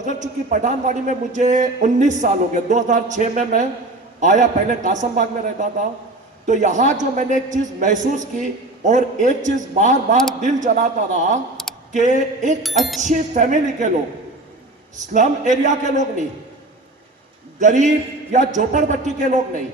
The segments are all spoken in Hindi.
मगर चूंकि पठानवाड़ी में मुझे 19 साल हो गए, 2006 में मैं आया, पहले कासमबाग में रहता था। तो यहां जो मैंने एक चीज महसूस की और एक चीज बार बार दिल जलाता रहा कि एक अच्छी फैमिली के लोग, स्लम एरिया के लोग नहीं, गरीब या झोपड़पट्टी के लोग नहीं,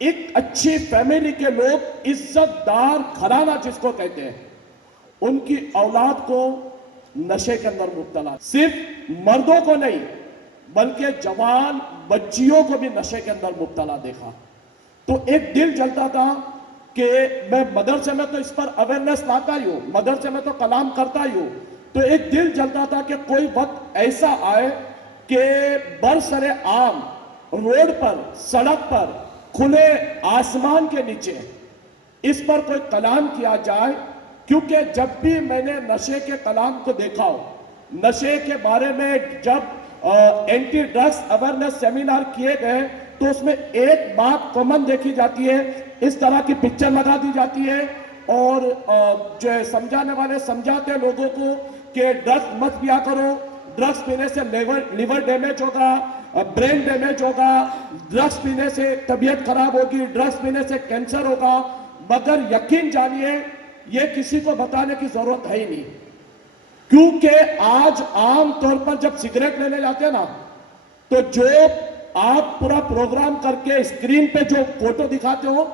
एक अच्छी फैमिली के लोग, इज्जतदार घराना जिसको कहते हैं, उनकी औलाद को नशे के अंदर मुब्तला, सिर्फ मर्दों को नहीं बल्कि जवान बच्चियों को भी नशे के अंदर मुब्तला देखा। तो एक दिल जलता था कि मैं मदरसे में तो इस पर अवेयरनेस लाता ही हूं, मदरसे में तो कलाम करता ही हूं, तो एक दिल जलता था कि कोई वक्त ऐसा आए कि बरसरे आम रोड पर, सड़क पर, खुले आसमान के नीचे इस पर कोई कलाम किया जाए। क्योंकि जब भी मैंने नशे के कलाम को देखा हो, नशे के बारे में जब एंटी ड्रग्स अवेयरनेस सेमिनार किए गए, तो उसमें एक बात कॉमन देखी जाती है, इस तरह की पिक्चर लगा दी जाती है और जो समझाने वाले समझाते हैं लोगों को कि ड्रग्स मत पिया करो, ड्रग्स पीने से लिवर डैमेज होगा, ब्रेन डैमेज होगा, ड्रग्स पीने से तबीयत खराब होगी, ड्रग्स पीने से कैंसर होगा। मगर यकीन जानिए ये किसी को बताने की जरूरत है ही नहीं, क्योंकि आज आम तौर पर जब सिगरेट लेने जाते हैं ना, तो जो आप पूरा प्रोग्राम करके स्क्रीन पे जो फोटो दिखाते हो,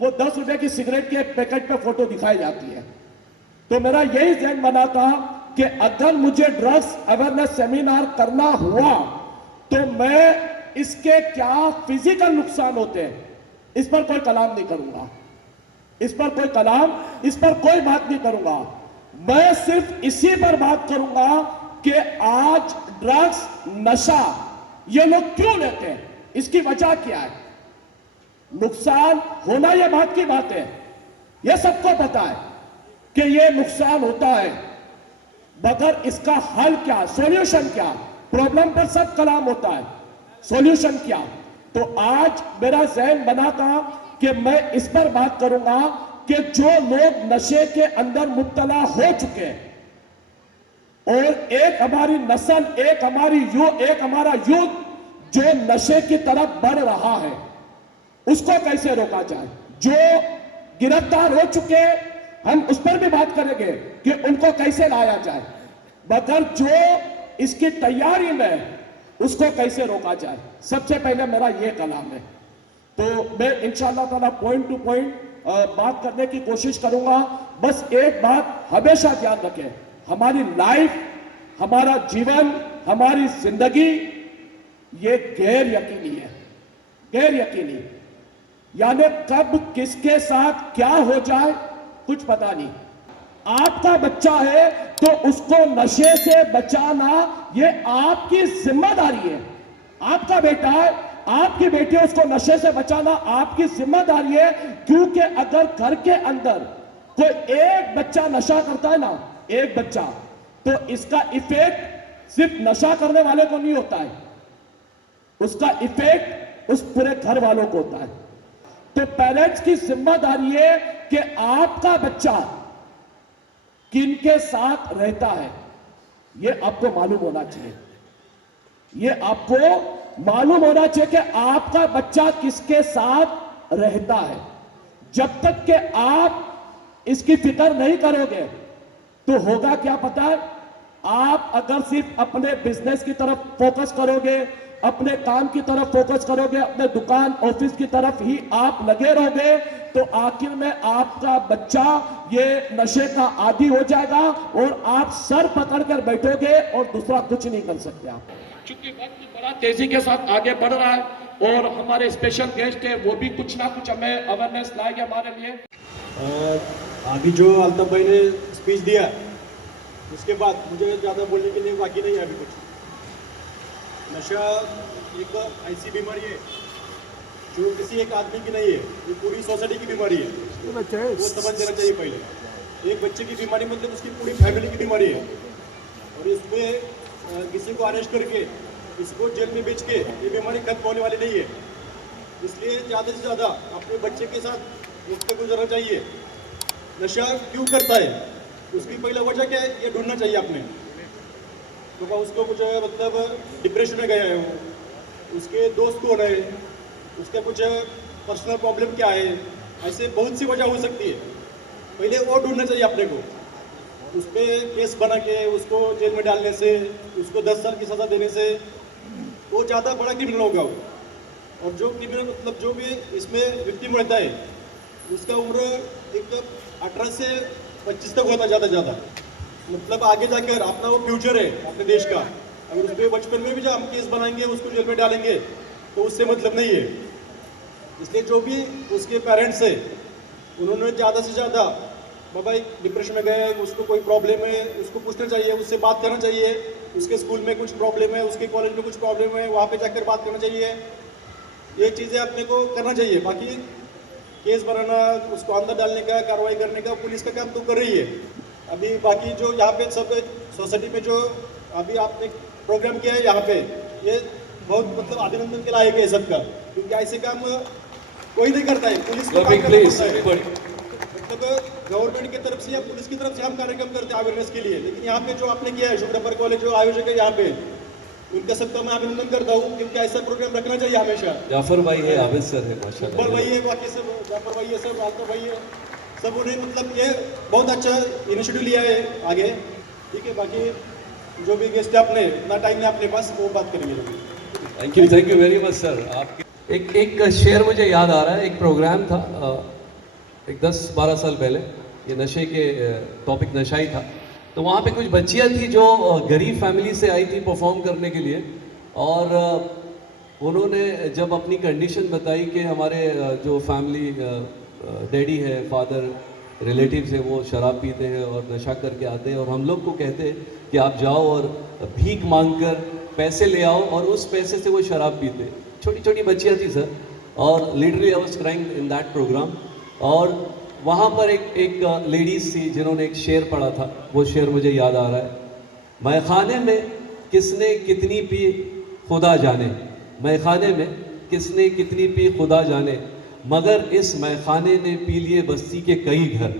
वो 10 रुपए की सिगरेट के पैकेट पे फोटो दिखाई जाती है। तो मेरा यही ज़हन बना था कि अगर मुझे ड्रग्स अवेयरनेस सेमिनार करना हुआ तो मैं इसके क्या फिजिकल नुकसान होते हैं इस पर कोई कलाम नहीं करूंगा, इस पर कोई बात नहीं करूंगा। मैं सिर्फ इसी पर बात करूंगा कि आज ड्रग्स, नशा ये लोग क्यों लेते हैं, इसकी वजह क्या है, नुकसान होना ये बात की बात है, ये सबको पता है कि ये नुकसान होता है, मगर इसका हल क्या, सॉल्यूशन क्या, प्रॉब्लम पर सब कलाम होता है, सॉल्यूशन क्या। तो आज मेरा ज़हन बना था कि मैं इस पर बात करूंगा कि जो लोग नशे के अंदर मुब्तला हो चुके हैं और एक हमारी नस्ल, एक हमारा युग जो नशे की तरफ बढ़ रहा है, उसको कैसे रोका जाए। जो गिरफ्तार हो चुके हम उस पर भी बात करेंगे कि उनको कैसे लाया जाए, मगर जो इसकी तैयारी में उसको कैसे रोका जाए, सबसे पहले मेरा यह कलाम है। तो मैं इंशाअल्लाह ताला पॉइंट टू पॉइंट बात करने की कोशिश करूंगा। बस एक बात हमेशा ध्यान रखें, हमारी लाइफ, हमारा जीवन, हमारी जिंदगी ये गैर यकीनी है, गैर यकीनी, यानी कब किसके साथ क्या हो जाए कुछ पता नहीं। आपका बच्चा है तो उसको नशे से बचाना ये आपकी जिम्मेदारी है। आपका बेटा है, आपकी बेटी है, उसको नशे से बचाना आपकी जिम्मेदारी है। क्योंकि अगर घर के अंदर कोई एक बच्चा नशा करता है ना, एक बच्चा, तो इसका इफेक्ट सिर्फ नशा करने वाले को नहीं होता है, उसका इफेक्ट उस पूरे घर वालों को होता है। तो पेरेंट्स की जिम्मेदारी है कि आपका बच्चा किनके साथ रहता है ये आपको मालूम होना चाहिए, ये आपको मालूम होना चाहिए कि आपका बच्चा किसके साथ रहता है। जब तक कि आप इसकी फिक्र नहीं करोगे तो होगा क्या पता है, आप अगर सिर्फ अपने बिजनेस की तरफ फोकस करोगे, अपने काम की तरफ फोकस करोगे, अपने दुकान ऑफिस की तरफ ही आप लगे रहोगे, तो आखिर में आपका बच्चा ये नशे का आदी हो जाएगा और आप सर पकड़ कर बैठोगे और दूसरा कुछ नहीं कर सकते आप। चूंकि वक्त बड़ा तेजी के साथ आगे बढ़ रहा है और हमारे स्पेशल गेस्ट है, वो भी कुछ ना कुछ हमें अवेयरनेस लाएंगे हमारे लिए। अभी जो अल्ताफ भाई ने स्पीच दिया उसके बाद मुझे ज़्यादा बोलने के लिए बाकी नहीं है अभी कुछ। नशा एक ऐसी बीमारी है जो किसी एक आदमी की नहीं है, ये पूरी सोसाइटी की बीमारी है, वो समझ लेना चाहिए। पहले एक बच्चे की बीमारी मतलब उसकी पूरी फैमिली की बीमारी है, और इसमें किसी को अरेस्ट करके इसको जेल में बेच के ये बीमारी खत्म होने वाली नहीं है। इसलिए ज़्यादा से ज़्यादा अपने बच्चे के साथ वक्त गुजरना चाहिए। नशा क्यों करता है, उसकी पहला वजह क्या है ये ढूंढना चाहिए आपने। तो उसको कुछ मतलब डिप्रेशन में गया है वो, उसके दोस्त कौन है, उसका कुछ पर्सनल प्रॉब्लम क्या है, ऐसे बहुत सी वजह हो सकती है। पहले वो ढूंढना चाहिए अपने को, उस पर केस बना के उसको जेल में डालने से, उसको 10 साल की सज़ा देने से वो ज़्यादा बड़ा क्रिमिनल होगा वो। और जो क्रिमिनल मतलब जो भी इसमें विक्टिम रहता है उसका उम्र एक 18 से 25 तक होता ज़्यादा। मतलब आगे जाकर अपना वो फ्यूचर है अपने देश का, अगर उस पर बचपन में भी जब हम केस बनाएंगे उसको जेल में डालेंगे तो उससे मतलब नहीं है। इसलिए जो भी उसके पेरेंट्स है उन्होंने ज़्यादा से ज़्यादा, बाबा डिप्रेशन में गए, उसको कोई प्रॉब्लम है, उसको पूछना चाहिए, उससे बात करना चाहिए, उसके स्कूल में कुछ प्रॉब्लम है, उसके कॉलेज में कुछ प्रॉब्लम है, वहाँ पे जाकर बात करना चाहिए। ये चीज़ें अपने को करना चाहिए। बाकी केस बनाना, उसको अंदर डालने का, कार्रवाई करने का पुलिस का काम तो कर रही है। अभी बाकी जो यहाँ पे सब सोसाइटी में जो अभी आपने प्रोग्राम किया है यहाँ पे, ये बहुत मतलब अभिनंदन के लायक है सबका, क्योंकि ऐसे काम कोई नहीं करता है, पुलिस को काम करना पड़ता है। मतलब गवर्नमेंट की तरफ से या पुलिस की तरफ से हम कार्यक्रम करते हैं अवेयरनेस के लिए, लेकिन यहाँ पे जो आपने किया है, शुक्रपर कॉलेज जो आयोजक है यहाँ पे, उनका सबका मैं अभिनंदन करता हूँ, क्योंकि ऐसा प्रोग्राम रखना चाहिए हमेशा। जाफर भाई है, आबिद सर है, माशाल्लाह। इकबाल भाई है, बाकी सब जाफर भाई है, सब आलता भाई है, सब उन्हें मतलब ये बहुत अच्छा इनिशिएटिव लिया है आगे। ठीक है, बाकी जो भी गेस्ट है अपने ना टाइम है अपने पास, वो बात करेंगे। Thank you very much sir. आपके एक शेर मुझे याद आ रहा है। एक प्रोग्राम था एक 10-12 साल पहले, ये नशे के टॉपिक नशा ही था। तो वहाँ पे कुछ बच्चियाँ थी जो गरीब फैमिली से आई थी परफॉर्म करने के लिए, और उन्होंने जब अपनी कंडीशन बताई कि हमारे जो फैमिली डैडी है, फादर, रिलेटिव्स है, वो शराब पीते हैं और नशा करके आते हैं, और हम लोग को कहते हैं कि आप जाओ और भीख मांगकर पैसे ले आओ, और उस पैसे से वो शराब पीते। छोटी छोटी बच्चियाँ थी सर, और literally I was crying in that programme. और वहाँ पर एक लेडीज़ थी जिन्होंने एक शेर पढ़ा था, वो शेर मुझे याद आ रहा है। मैखाने में किसने कितनी पी खुदा जाने, मैखाने में किसने कितनी पी खुदा जाने, मगर इस मैखाने ने पी लिए बस्ती के कई घर।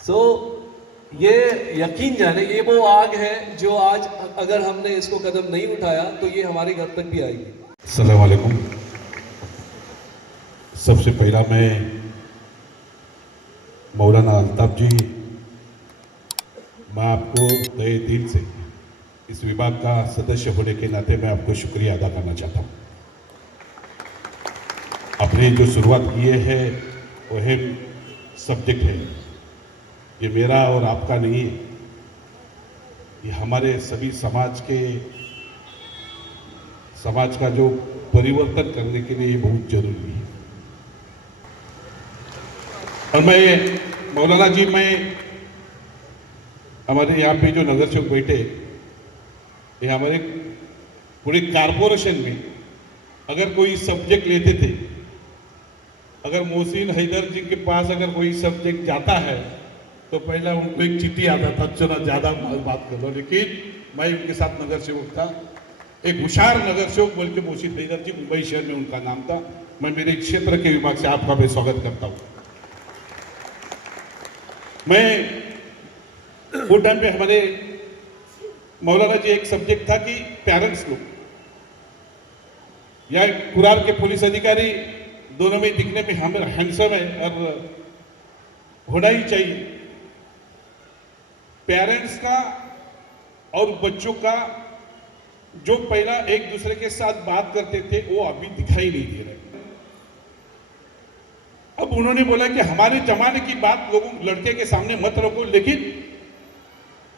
सो ये यकीन जाने, ये वो आग है जो आज अगर हमने इसको कदम नहीं उठाया तो ये हमारे घर तक भी आएगी। अस्सलाम वालेकुम। सबसे पहला मैं मौलाना अल्ताफ जी, मैं आपको तहे दिल से इस विभाग का सदस्य होने के नाते मैं आपको शुक्रिया अदा करना चाहता हूँ। आपने जो शुरुआत की है वो अहम सब्जेक्ट है, ये मेरा और आपका नहीं है, ये हमारे सभी समाज का जो परिवर्तन करने के लिए बहुत जरूरी है। और मैं मौलाना जी, मैं हमारे यहाँ पे जो नगर सेवक बैठे, ये हमारे पूरे कारपोरेशन में अगर कोई सब्जेक्ट लेते थे, अगर मोहसिन हैदर जी के पास अगर कोई सब्जेक्ट जाता है तो पहला उनको एक चिट्ठी आता था, चलो ज़्यादा बात कर लो, लेकिन मैं उनके साथ नगर सेवक था, एक होशियार नगर सेवक बोल के मोहसिन हैदर जी, मुंबई शहर में उनका नाम था। मैं मेरे क्षेत्र के विभाग से आपका भी स्वागत करता हूँ। मैं वो टाइम पे हमारे मौलाना जी एक सब्जेक्ट था कि पेरेंट्स लोग या कुरार के पुलिस अधिकारी दोनों में दिखने में हम हैंडसम है और होना ही चाहिए। पेरेंट्स का और बच्चों का जो पहला एक दूसरे के साथ बात करते थे वो अभी दिखाई नहीं दे रहे। अब उन्होंने बोला कि हमारे जमाने की बात लोगों लड़के के सामने मत रखो, लेकिन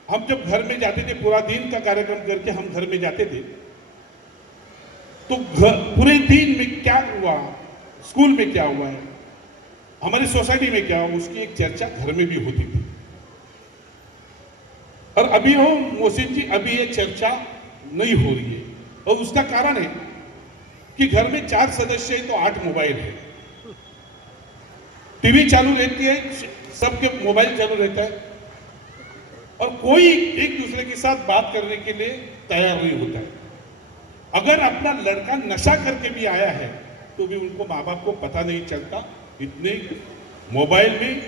हम जब घर में जाते थे, पूरा दिन का कार्यक्रम करके हम घर में जाते थे, तो पूरे दिन में क्या हुआ, स्कूल में क्या हुआ है, हमारी सोसाइटी में क्या हुआ, उसकी एक चर्चा घर में भी होती थी। और अभी हो मोहसिन जी, अभी ये चर्चा नहीं हो रही है, और उसका कारण है कि घर में 4 सदस्य है तो 8 मोबाइल है, टीवी चालू रहती है, सबके मोबाइल चालू रहता है, और कोई एक दूसरे के साथ बात करने के लिए तैयार नहीं होता है। अगर अपना लड़का नशा करके भी आया है तो भी उनको माँ बाप को पता नहीं चलता, इतने मोबाइल में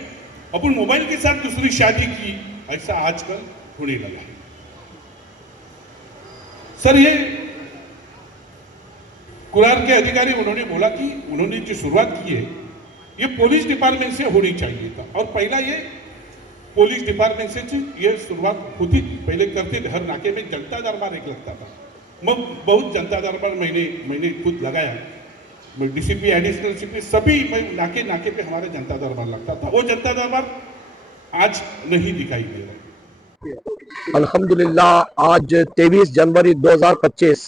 अपन मोबाइल के साथ दूसरी शादी की, ऐसा आजकल होने लगा है। सर ये कुरार के अधिकारी उन्होंने बोला कि उन्होंने जो शुरुआत की है ये पुलिस डिपार्टमेंट से होनी चाहिए था, और पहला ये पुलिस डिपार्टमेंट से ये शुरुआत होती थी। पहले करते थे, हर नाके में जनता दरबार एक लगता था। मैं बहुत जनता दरबार मैंने खुद लगाया, डीसीपी एडिशनल सीपी सभी, मैं नाके नाके पे हमारे जनता दरबार लगता था। वो जनता दरबार आज नहीं दिखाई दे रहा। अल्हम्दुलिल्लाह आज 23 जनवरी 2025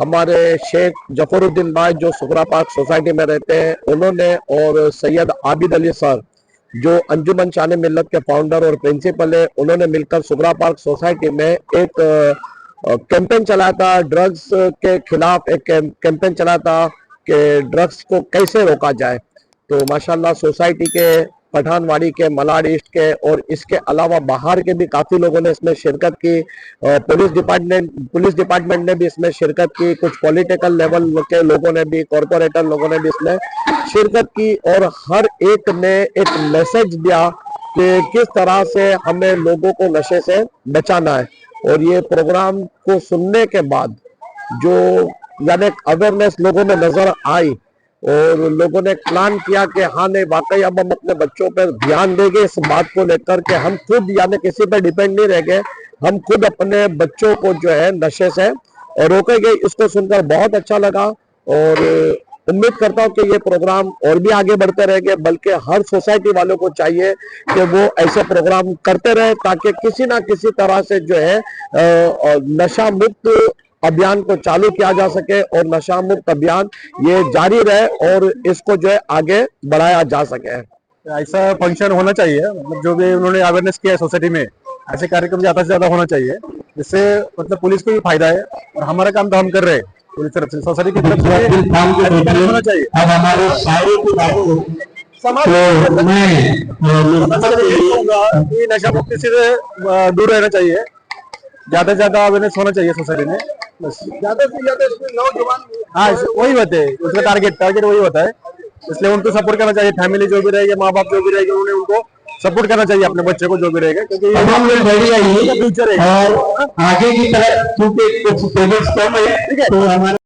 हमारे शेख जफरुद्दीन भाई जो सुगरा पार्क सोसाइटी में रहते हैं, उन्होंने और सैयद आबिद अली सर जो अंजुमन शान मिल्लत के फाउंडर और प्रिंसिपल है, उन्होंने मिलकर सुगरा पार्क सोसाइटी में एक कैंपेन चलाया था, ड्रग्स के खिलाफ एक कैंपेन चलाया था कि ड्रग्स को कैसे रोका जाए। तो माशाल्लाह सोसाइटी के, पठानवाड़ी के, मलाड ईस्ट के और इसके अलावा बाहर के भी काफी लोगों ने इसमें शिरकत की। पुलिस डिपार्टमेंट ने भी इसमें शिरकत की, कुछ पॉलिटिकल लेवल के लोगों ने भी, कॉरपोरेटर लोगों ने भी इसमें शिरकत की, और हर एक ने एक मैसेज दिया कि किस तरह से हमें लोगों को नशे से बचाना है। और ये प्रोग्राम को सुनने के बाद जो यानी अवेयरनेस लोगों में नजर आई और लोगों ने प्लान किया कि हाँ नहीं वाकई अब हम अपने बच्चों पर ध्यान देंगे, इस बात को लेकर के हम खुद यानी किसी पर डिपेंड नहीं रह गए, हम खुद अपने बच्चों को जो है नशे से रोकेंगे। इसको सुनकर बहुत अच्छा लगा और उम्मीद करता हूँ कि ये प्रोग्राम और भी आगे बढ़ते रहेंगे, बल्कि हर सोसाइटी वालों को चाहिए कि वो ऐसे प्रोग्राम करते रहे ताकि किसी ना किसी तरह से जो है नशा मुक्त अभियान को चालू किया जा सके और नशा मुक्त अभियान ये जारी रहे और इसको जो है आगे बढ़ाया जा सके। ऐसा फंक्शन होना चाहिए, मतलब जो भी उन्होंने अवेयरनेस किया है सोसाइटी में, ऐसे कार्यक्रम ज्यादा से ज्यादा होना चाहिए, जिससे मतलब पुलिस को भी फायदा है और हमारा काम तो हम कर रहे हैं पुलिस तरफ से, सोसाइटी की तरफ से होना चाहिए। अब हमारे समाज नशा मुक्ति से दूर रहना चाहिए, ज्यादा से ज्यादा अवेयरनेस होना चाहिए सोसाइटी में, बस ज्यादा से ज्यादा नौजवान, हाँ वही बात है, उसका टारगेट वही होता है, इसलिए उनको सपोर्ट करना चाहिए। फैमिली जो भी रहेगी, माँ बाप जो भी रहेगी, उन्हें उनको सपोर्ट करना चाहिए अपने बच्चे को जो भी रहेगा, क्योंकि फ्यूचर है और आगे की तरफ क्योंकि कुछ पेमेंट्स कम है, ठीक है, तो हमारा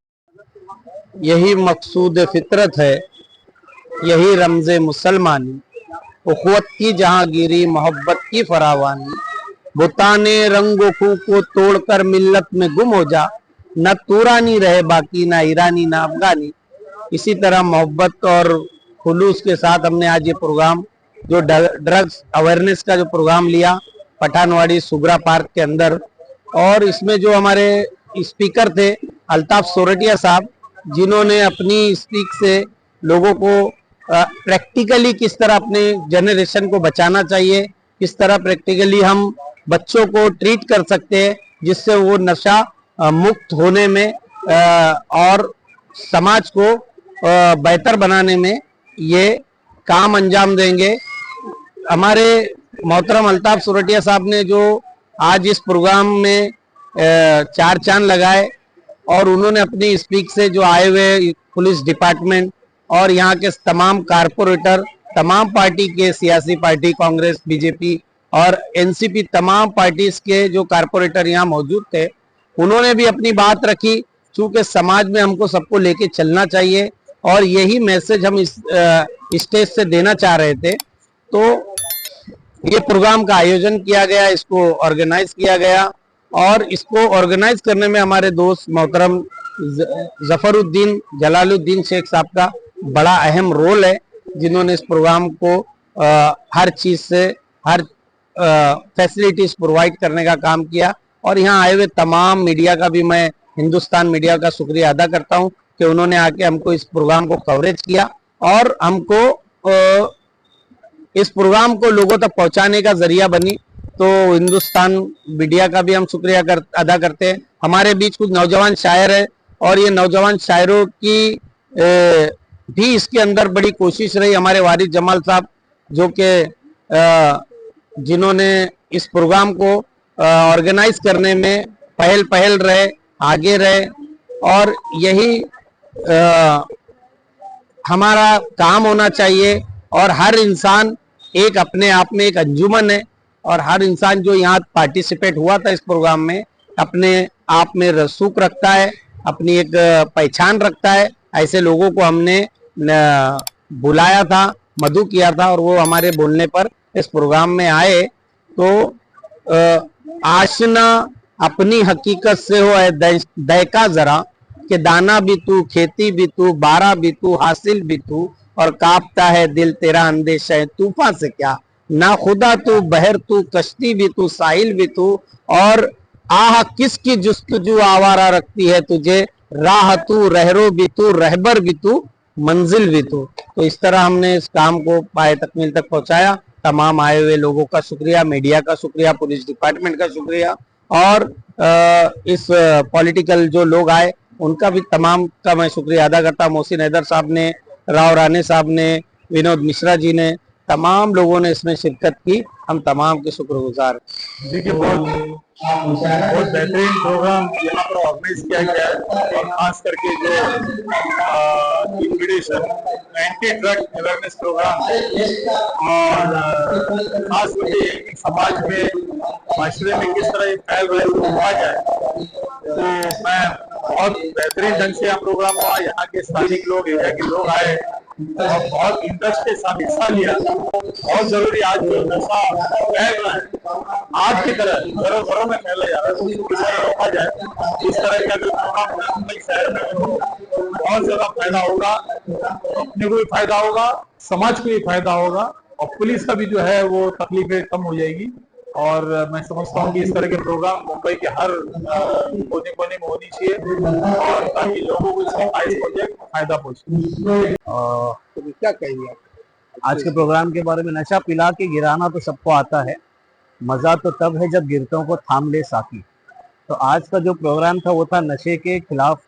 यही मकसूद फितरत है, यही रमज़े मुसलमानी, उख़्वत की जहांगीरी, मोहब्बत की फरावानी, बुताने रंगो खू को तोड़कर मिल्लत में गुम हो जा, न तूरानी रहे बाकी, ना ईरानी ना अफगानी। इसी तरह मोहब्बत और खुलूस के साथ हमने आज ये प्रोग्राम जो ड्रग्स अवेयरनेस का जो प्रोग्राम लिया पठानवाड़ी सुगरा पार्क के अंदर, और इसमें जो हमारे स्पीकर थे अल्ताफ सोरठिया साहब, जिन्होंने अपनी स्पीक से लोगों को प्रैक्टिकली किस तरह अपने जनरेशन को बचाना चाहिए, किस तरह प्रैक्टिकली हम बच्चों को ट्रीट कर सकते हैं जिससे वो नशा मुक्त होने में और समाज को बेहतर बनाने में ये काम अंजाम देंगे। हमारे मोहतरम अल्ताफ सोरठिया साहब ने जो आज इस प्रोग्राम में चार चांद लगाए और उन्होंने अपनी स्पीक से जो आए हुए पुलिस डिपार्टमेंट और यहाँ के तमाम कारपोरेटर, तमाम पार्टी के सियासी पार्टी, कांग्रेस, बीजेपी और एनसीपी, तमाम पार्टीज के जो कारपोरेटर यहाँ मौजूद थे, उन्होंने भी अपनी बात रखी। चूंकि समाज में हमको सबको लेके चलना चाहिए और यही मैसेज हम इस स्टेज से देना चाह रहे थे, तो ये प्रोग्राम का आयोजन किया गया, इसको ऑर्गेनाइज किया गया और इसको ऑर्गेनाइज करने में हमारे दोस्त मोहतरम जफरुद्दीन जलालुद्दीन शेख साहब का बड़ा अहम रोल है, जिन्होंने इस प्रोग्राम को हर चीज से हर फैसिलिटीज प्रोवाइड करने का काम किया। और यहाँ आए हुए तमाम मीडिया का भी मैं हिंदुस्तान मीडिया का शुक्रिया अदा करता हूँ कि उन्होंने आके हमको इस प्रोग्राम को कवरेज किया और हमको इस प्रोग्राम को लोगों तक पहुंचाने का जरिया बनी। तो हिंदुस्तान मीडिया का भी हम शुक्रिया अदा करते हैं। हमारे बीच कुछ नौजवान शायर है और ये नौजवान शायरों की भी इसके अंदर बड़ी कोशिश रही। हमारे वारिस जमाल साहब जो कि जिन्होंने इस प्रोग्राम को ऑर्गेनाइज करने में पहल रहे, आगे रहे, और यही हमारा काम होना चाहिए। और हर इंसान एक अपने आप में एक अंजुमन है और हर इंसान जो यहाँ पार्टिसिपेट हुआ था इस प्रोग्राम में अपने आप में रसूख रखता है, अपनी एक पहचान रखता है, ऐसे लोगों को हमने बुलाया था, मधु किया था, और वो हमारे बोलने पर इस प्रोग्राम में आए। तो आशना अपनी हकीकत से हो दैका जरा, कि दाना भी तू, खेती भी तू, बारा भी तू, हासिल भी तू, और कांपता है दिल तेरा अंदेशा है तूफान से क्या। ना खुदा तू, बहर तू, कश्ती भी तू, साहिल भी तू, और आह किसकी जुस्तजू आवारा रखती है तुझे, राह तू, रहरो भी तू, रहबर भी तू, मंजिल भी तू। तो इस तरह हमने इस काम को पाए तकमील तक पहुंचाया। तमाम आए हुए लोगों का शुक्रिया, मीडिया का शुक्रिया, पुलिस डिपार्टमेंट का शुक्रिया, और इस पॉलिटिकल जो लोग आए उनका भी तमाम का मैं शुक्रिया अदा करता हूं। मोहसिन हैदर साहब ने, राव राणे साहब ने, विनोद मिश्रा जी ने, तमाम लोगों ने इसमें शिरकत की। हम तमाम के शुक्रगुजार। देखिए, बहुत बेहतरीन प्रोग्राम यहाँ पर ऑर्गेनाइज किया गया है, और खास करके जो liquidation anti drug awareness programme है, और खास करके समाज में, माशरे में किस तरह ये फैल रहा है उसको रोका जाए। तो मैं बहुत बेहतरीन ढंग से यह प्रोग्राम हुआ, यहाँ के स्थानिक लोग, एरिया के लोग आए और बहुत इंटरेस्ट के साथ हिस्सा लिया। बहुत जरूरी, आज जो नशा फैल रहा है आग की तरह घरों घरों में फैला जा रहा है, उसको किस तरह रोका जाए। इस तरह का अगर प्रोग्राम शहर में हो, बहुत ज्यादा फायदा होगा, अपने को भी फायदा होगा, समाज को भी फायदा होगा, और पुलिस का भी जो है वो तकलीफें कम हो जाएगी। और मैं समझता हूँ कि इस तरह के प्रोग्राम मुंबई के हर कोने कोने में होनी चाहिए, और ताकि लोगों को इसका फायदा पहुंचे। तो क्या कहेंगे आज के प्रोग्राम के बारे में? नशा पिला के गिराना तो सबको आता है, मजा तो तब है जब गिरतों को थाम ले साकी। तो आज का जो प्रोग्राम था वो था नशे के खिलाफ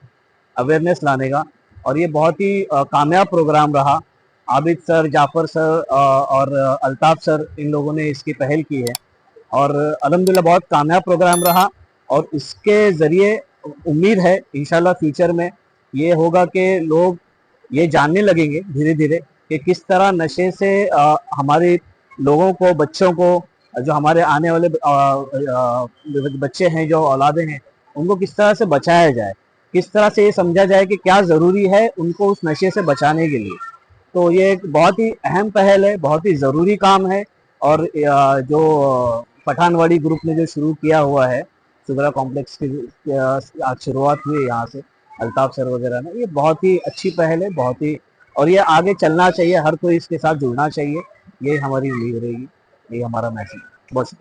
अवेयरनेस लाने का, और ये बहुत ही कामयाब प्रोग्राम रहा। आबिद सर, जाफर सर और अल्ताफ सर, इन लोगों ने इसकी पहल की है, और अल्हम्दुलिल्लाह बहुत कामयाब प्रोग्राम रहा। और इसके ज़रिए उम्मीद है इंशाल्लाह फ्यूचर में ये होगा कि लोग ये जानने लगेंगे धीरे धीरे कि किस तरह नशे से हमारे लोगों को, बच्चों को, जो हमारे आने वाले बच्चे हैं, जो औलादें हैं, उनको किस तरह से बचाया जाए, किस तरह से ये समझा जाए कि क्या ज़रूरी है उनको उस नशे से बचाने के लिए। तो ये एक बहुत ही अहम पहल है, बहुत ही ज़रूरी काम है। और जो पठानवाड़ी ग्रुप ने जो शुरू किया हुआ है, सुगरा कॉम्प्लेक्स की आज शुरुआत हुई यहाँ से, अल्ताफ सर वगैरह ने, ये बहुत ही अच्छी पहल है, बहुत ही, और ये आगे चलना चाहिए, हर कोई इसके साथ जुड़ना चाहिए। ये हमारी उम्मीद रहेगी, ये हमारा मैसेज। बस।